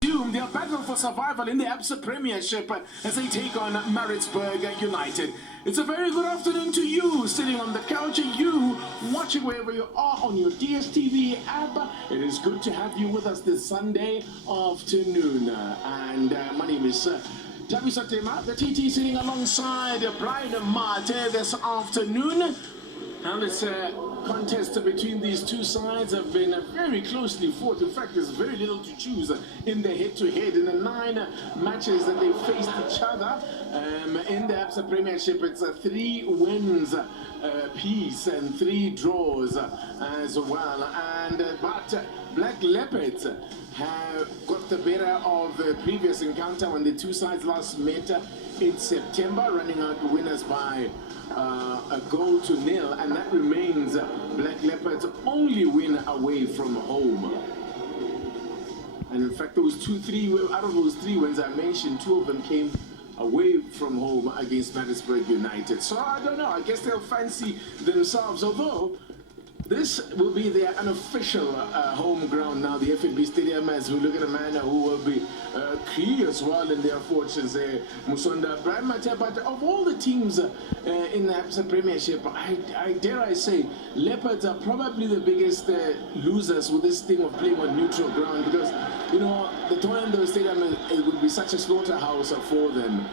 Their battle for survival in the ABSA Premiership as they take on Maritzburg United. It's a very good afternoon to you sitting on the couch, and you watching wherever you are on your DSTV app. It is good to have you with us this Sunday afternoon. And my name is Tabi Satema, the TT, sitting alongside Brian Mate this afternoon. And this contest between these two sides have been very closely fought. In fact, there's very little to choose in the head-to-head. In the 9 matches that they faced each other in the ABSA Premiership, it's 3 wins piece and 3 draws as well. And but Black Leopards have got the better of the previous encounter when the two sides last met in September, running out winners by a 0-0, and that remains Black Leopards' only win away from home. And in fact, those out of those 3 wins I mentioned, 2 of them came away from home against Maritzburg United. So I don't know, I guess they'll fancy themselves, although this will be their unofficial home ground now, the FNB Stadium, as we look at a man who will be key as well in their fortunes there, Musonda Brian Mate. But of all the teams in the ABSA Premiership, I dare I say, Leopards are probably the biggest losers with this thing of playing on neutral ground, because, you know, the Toyando Stadium, it would be such a slaughterhouse for them.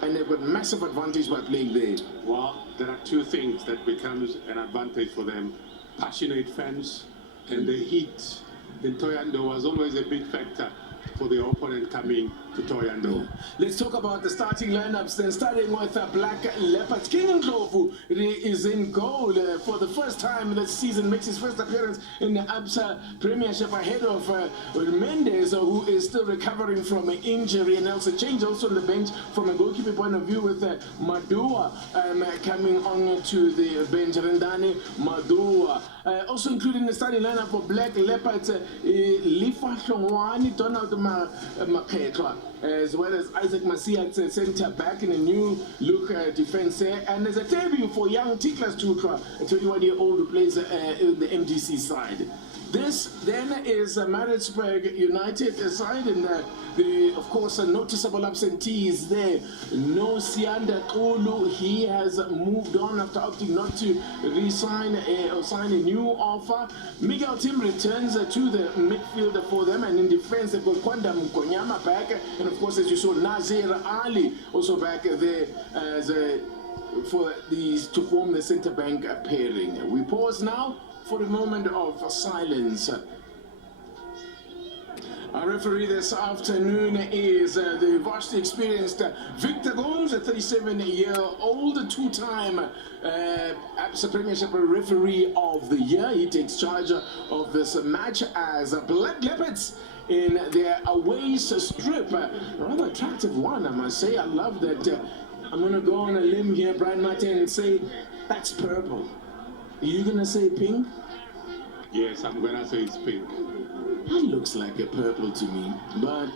And they've got massive advantage by playing there. Well, there are 2 things that becomes an advantage for them. Passionate fans, and the heat in Toyando was always a big factor for the opponent coming to Toyando. Let's talk about the starting lineups then, starting with Black Leopards. King Ndlovu is in goal for the first time this season, makes his first appearance in the ABSA Premiership ahead of Mendes, who is still recovering from an injury, and also change also on the bench from a goalkeeping point of view with Madua coming on to the bench. Rendani Madua. Also included in the starting lineup for Black Leopards, Lifa Hlongwane, Donald Maketwa, as well as Isaac Masia at centre back in a new look defence. And there's a debut for young Tiklas Tutra, a 21-year-old who plays in the MDC side. This then is Maritzburg United side, and of course, a noticeable absentee is there. No Sianda Kulu. He has moved on after opting not to re-sign or sign a new offer. Miguel Tim returns to the midfield for them, and in defense they've got Kwanda Mkonyama back, and of course, as you saw, Nazir Ali also back there as for these to form the centre bank pairing. We pause now for a moment of silence. Our referee this afternoon is the vastly experienced Victor Gomes, a 37-year-old, 2-time ABSA Premiership Referee of the Year. He takes charge of this match as Black Leopards in their away strip. Rather attractive one, I must say. I love that. I'm going to go on a limb here, Brian Martin, and say that's purple. Are you going to say pink? Yes, I'm going to say it's pink. It looks like a purple to me, but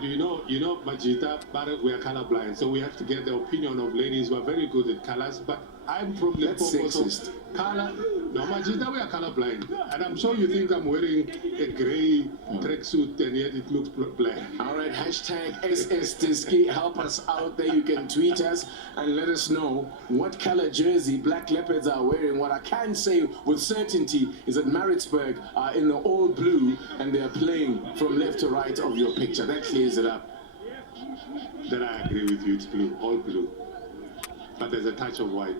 you know, Majita, but we are colorblind, so we have to get the opinion of ladies who are very good at colors. But I'm from that's sexist. Color. No, Majita, we are colorblind, and I'm sure you think I'm wearing a grey tracksuit, and yet it looks black. All right, hashtag SSDiski. Help us out there. You can tweet us and let us know what color jersey Black Leopards are wearing. What I can say with certainty is that Maritzburg are in the all blue, and they are playing from left to right of your picture. That clears it up. Then I agree with you. It's blue, all blue, but there's a touch of white.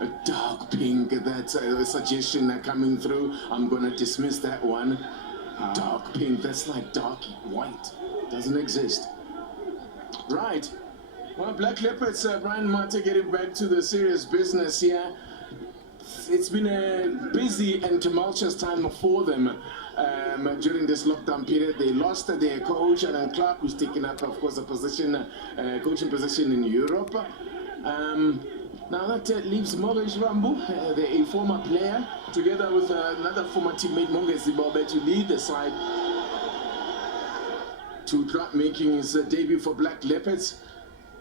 A dark pink, that's a suggestion coming through. I'm gonna dismiss that one. Dark pink, that's like dark white. Doesn't exist. Right. Well, Black Leopards, Brian Mate, getting back to the serious business here. It's been a busy and tumultuous time for them during this lockdown period. They lost their coach, Alan Clark, who's taken up, of course, a position, coaching position in Europe. Now that leaves Maurice Rambo, a former player, together with another former teammate, Mongezi Bobe, to lead the side. Tutra making his debut for Black Leopards.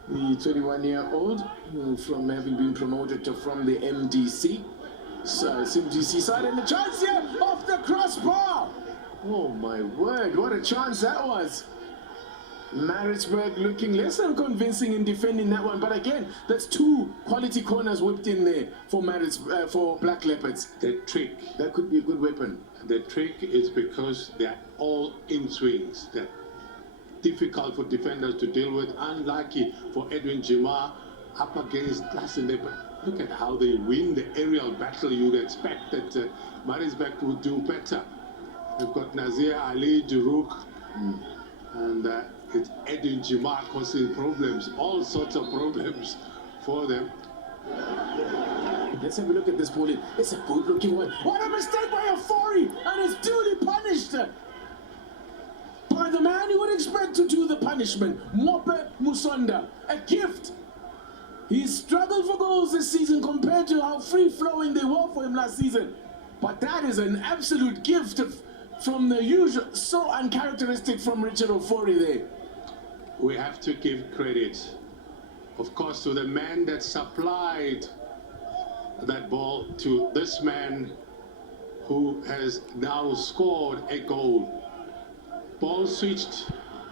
The 21-year-old from having been promoted from the MDC. So it's MDC side, and the chance here off the crossbar. Oh my word, what a chance that was. Maritzburg looking less than convincing in defending that one, but again, that's two quality corners whipped in there for for Black Leopards. The trick. That could be a good weapon. The trick is because they're all in swings. They're difficult for defenders to deal with. Unlucky for Edwin Jima up against Glastonbury. But look at how they win the aerial battle. You'd expect that Maritzburg would do better. They've got Nazir Ali, Duruk, and it's Edwin Jima causing problems, all sorts of problems for them. Let's have a look at this ball. It's a good looking one. What a mistake by Ofori, and it's duly punished by the man you would expect to do the punishment, Mope Musonda. A gift. He's struggled for goals this season compared to how free-flowing they were for him last season. But that is an absolute gift from the usual, so uncharacteristic from Richard Ofori there. We have to give credit, of course, to the man that supplied that ball to this man who has now scored a goal. Ball switched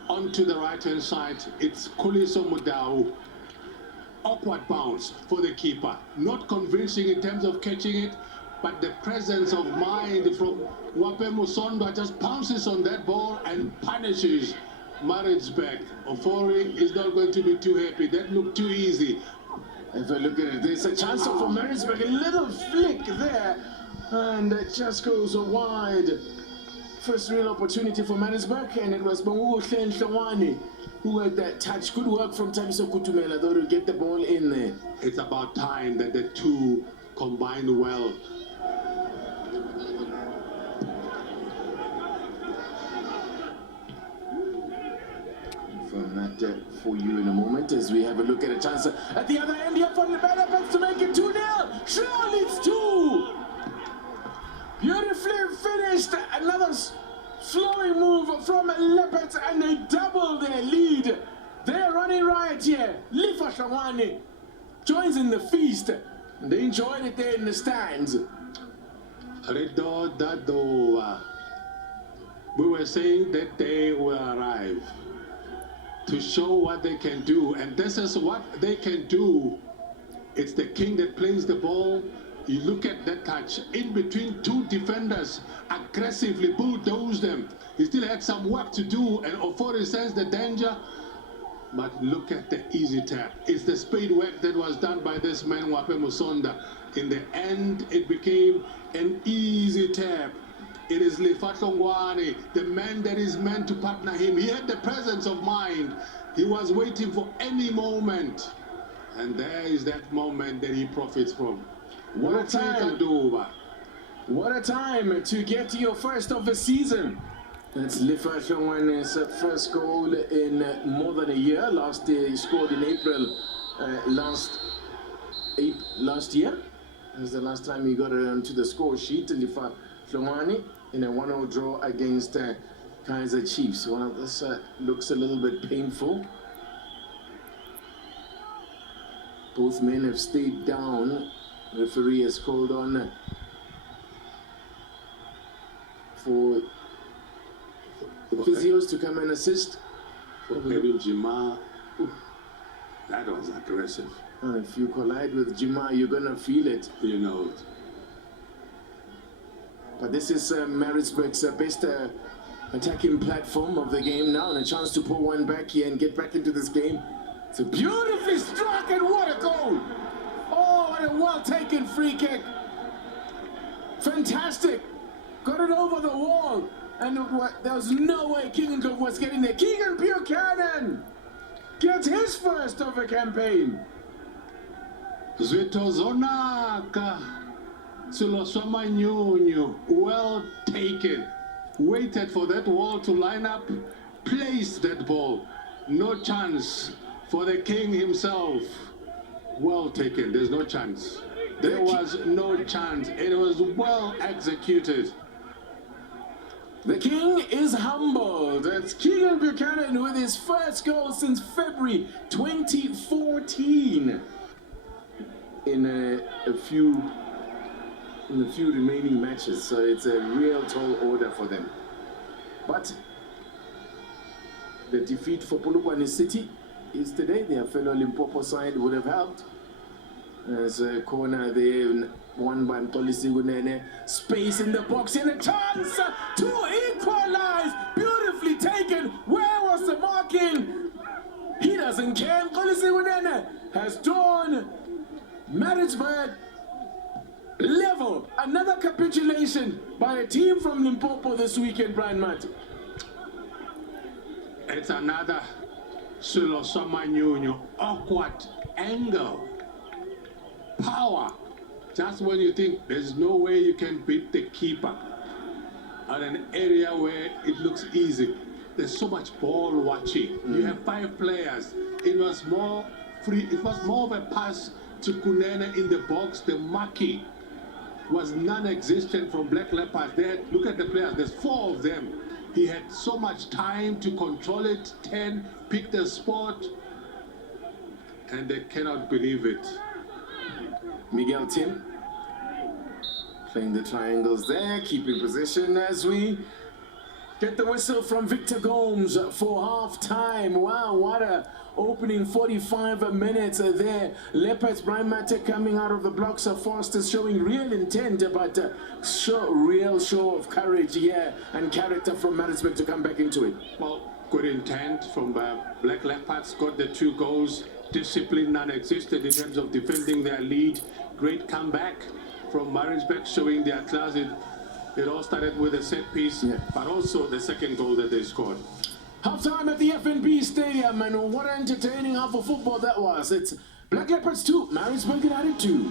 onto the right-hand side. It's Khuliso Mudau. Awkward bounce for the keeper. Not convincing in terms of catching it, but the presence of mind from Wape Musonda just pounces on that ball and punishes Maritzburg. Ofori is not going to be too happy. That looked too easy. If I look at it, there's a chance for Maritzburg. A little flick there, and it just goes wide. First real opportunity for Maritzburg, and it was Bongu Hlawani who had that touch. Good work from Tamiso Kutumela, though, to get the ball in there. It's about time that the two combine well. Confirm that for you in a moment as we have a look at a chance at the other end here for the Leopards to make it 2-0. Surely it's 2. Beautifully finished. Another flowing move from Leopards, and they double their lead. They're running riot here. Lifa Shawani joins in the feast. They enjoyed it there in the stands. We were saying that they will arrive to show what they can do, and this is what they can do. It's the king that plays the ball. You look at that touch in between two defenders, aggressively bulldoze them. He still had some work to do, and Ofori senses the danger. But look at the easy tap. It's the speed work that was done by this man, Wape Musonda. In the end, it became an easy tap. It is Lefatongwane, the man that is meant to partner him. He had the presence of mind. He was waiting for any moment. And there is that moment that he profits from. What a time. What a time to get to your first of the season. That's Lifa Shongwane's first goal in more than a year. Last year he scored in April last year. That was the last time he got to the score sheet. Lifa Shongwane in a 1-0 draw against Kaiser Chiefs. Well, this looks a little bit painful. Both men have stayed down. Referee has called on for the physios to come and assist. For Edwin Jima, that was aggressive. And if you collide with Jima, you're gonna feel it. You know it. But this is Maritzburg's best attacking platform of the game now, and a chance to pull one back here and get back into this game. It's a beautifully struck, and what a goal! Oh, what a well-taken free kick. Fantastic. Got it over the wall. And there was no way Keegan was getting there. Keegan Buchanan gets his first of the campaign. Zwito Zonaka. Silosoma Nyonyo. Well taken. Waited for that wall to line up. Placed that ball. No chance for the king himself. Well taken. There's no chance. There was no chance. It was well executed. The king is humbled. It's Keegan Buchanan with his first goal since February 2014. In a few remaining matches, so it's a real tall order for them. But the defeat for Polokwane City is today. Their fellow Limpopo side would have helped. There's a corner there, won by Mtolisi Gunene. Space in the box and a chance to equalize. Beautifully taken. Where was the marking? He doesn't care. Mtolisi Gunene has drawn Maritzburg level. Another capitulation by a team from Limpopo this weekend, Brian Matt. It's another Sulo Somanyunyo awkward angle. Power. Just when you think there's no way you can beat the keeper on an area where it looks easy. There's so much ball watching. You have 5 players. It was more free. It was more of a pass to Kunene in the box. The marking was non-existent from Black Leopards. Look at the players. There's 4 of them. He had so much time to control it. 10, pick the spot, and they cannot believe it. Miguel Tim playing the triangles there, keeping position as we get the whistle from Victor Gomes for half-time. Wow, what a opening 45 minutes there. Leopards, Brian Matte coming out of the blocks of Foster's showing real intent, but real show of courage here and character from Maritzburg to come back into it. Well, good intent from Black Leopards, got the 2 goals. Discipline non-existent in terms of defending their lead. Great comeback from Maritzburg, showing their class. It all started with a set piece, but also the second goal that they scored. Half-time at the FNB Stadium, and what an entertaining half of football that was. It's Black Leopards 2, Maritzburg United 2.